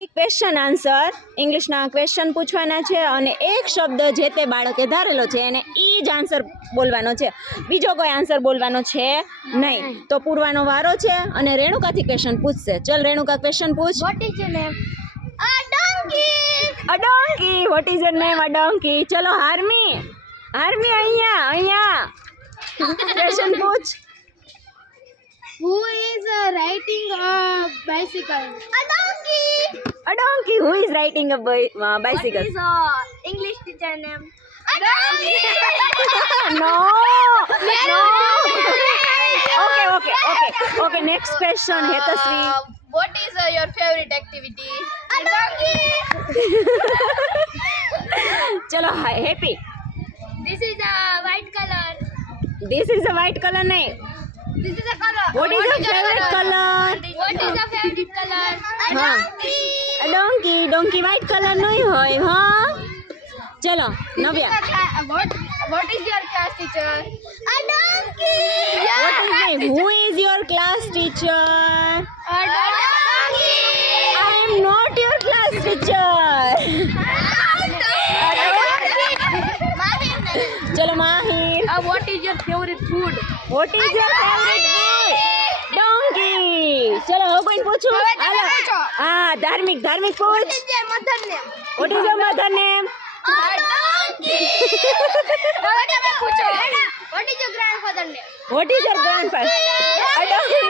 Question answer ઇંગ્લિશના ક્વેશ્ચન પૂછવાના છે અને એક શબ્દ જે તે બાળકે ધારેલો છે એને ઈ જ આન્સર બોલવાનો છે, બીજો કોઈ આન્સર બોલવાનો છે નહીં. તો પૂરવાનો વારો છે અને રેણુકાથી ક્વેશ્ચન પૂછશે. ચલ રેણુકા ક્વેશ્ચન પૂછ. What is your name? A donkey. A donkey. What is your name? A donkey. ચલો હાર્મી અહીંયા ક્વેશ્ચન પૂછ. Who is riding a bicycle? A donkey. A donkey. Who is riding a bicycle? What is English teacher name? A donkey. No. Okay. Next question, Hetshri. What is your favorite activity? A donkey. ચલો happy. This is a white color. This is a white color નહીં. This is a color. What is your favorite color? What is your favorite color? A હા. donkey. Donkey white color નહીં હોય. હા ચલો Navya. What is your class teacher? A donkey. What is name? Who is your class teacher? A donkey. I am not your class teacher. ચલો માહિર. What is your favorite food? What is your favorite food? Donkey. ચલો હવે કોઈને પૂછું. હવે તમે હાલો. પૂછો. હા ધાર્મિક પૂછ. What is your mother name? What is your mother name? A donkey. હવે તમે પૂછો. What is your grandfather name? What is your grandfather? A donkey.